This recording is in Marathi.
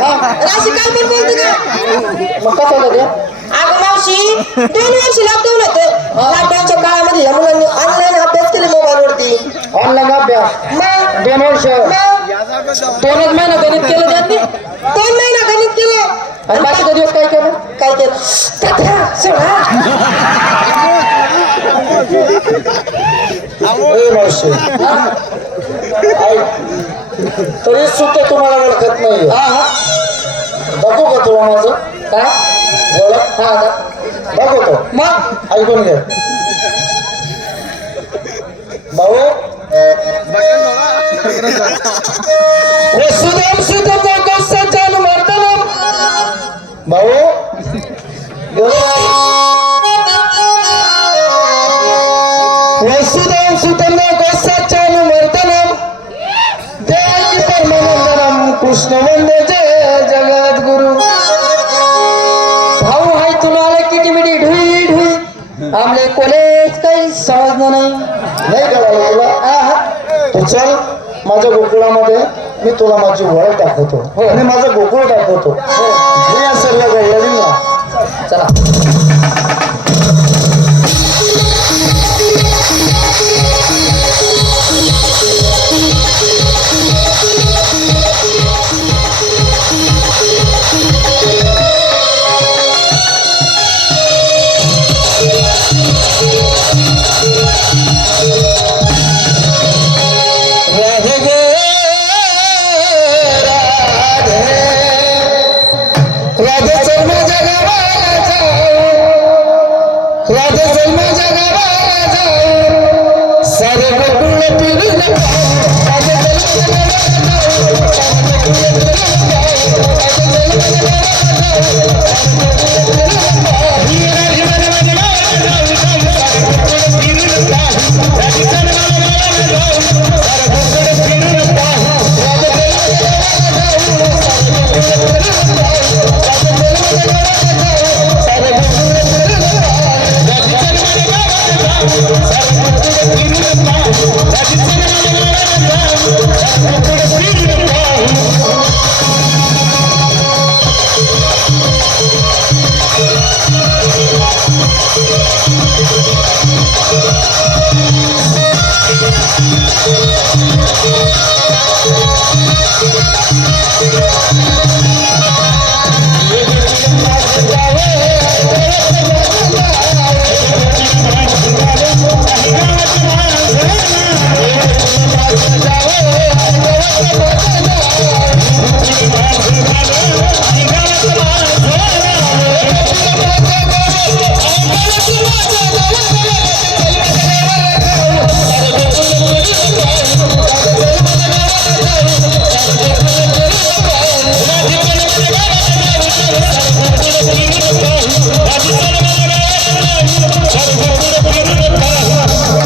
राशी काय पण बोलते का मग कसं होतं ते अगं मावशी दोन वर्ष लॉकडाऊन होतं. लॉकडाऊनच्या काळामध्ये या मुलांनी ऑनलाईन अभ्यास केले मोबाईल वरती ऑनलाईन अभ्यास? मग? दोन वर्ष? मग? दोनच महिना गणित केलं त्यांनी दोन महिना गणित केलं. आणि बाकीचा दिवस काय केलं? काय केलं? तात्या, सोडा. ए मावशी. ऐक. तरी सुद्धा तुम्हाला ओळखत नाही हा हा. दाखवू का तुला माझं काय ओळख? हा का? दाखवतो मग? ऐकून घे. भाऊ? कौसल्याचं मर्दनम भाऊ? कृष्ण वंदे जय जगद्गुरु. भाऊ हाय तुला आले किती मिठी ढुई ढुई आमले कॉलेज काही समजलं नाही. नाही कळालं तुला? आहा. तू चल माझ्या गोकुळामध्ये मी तुला माझी ओळख दाखवतो. आणि माझं गोकुळ दाखवतो. हे. सर्व घडलेली ना चला. Thank you.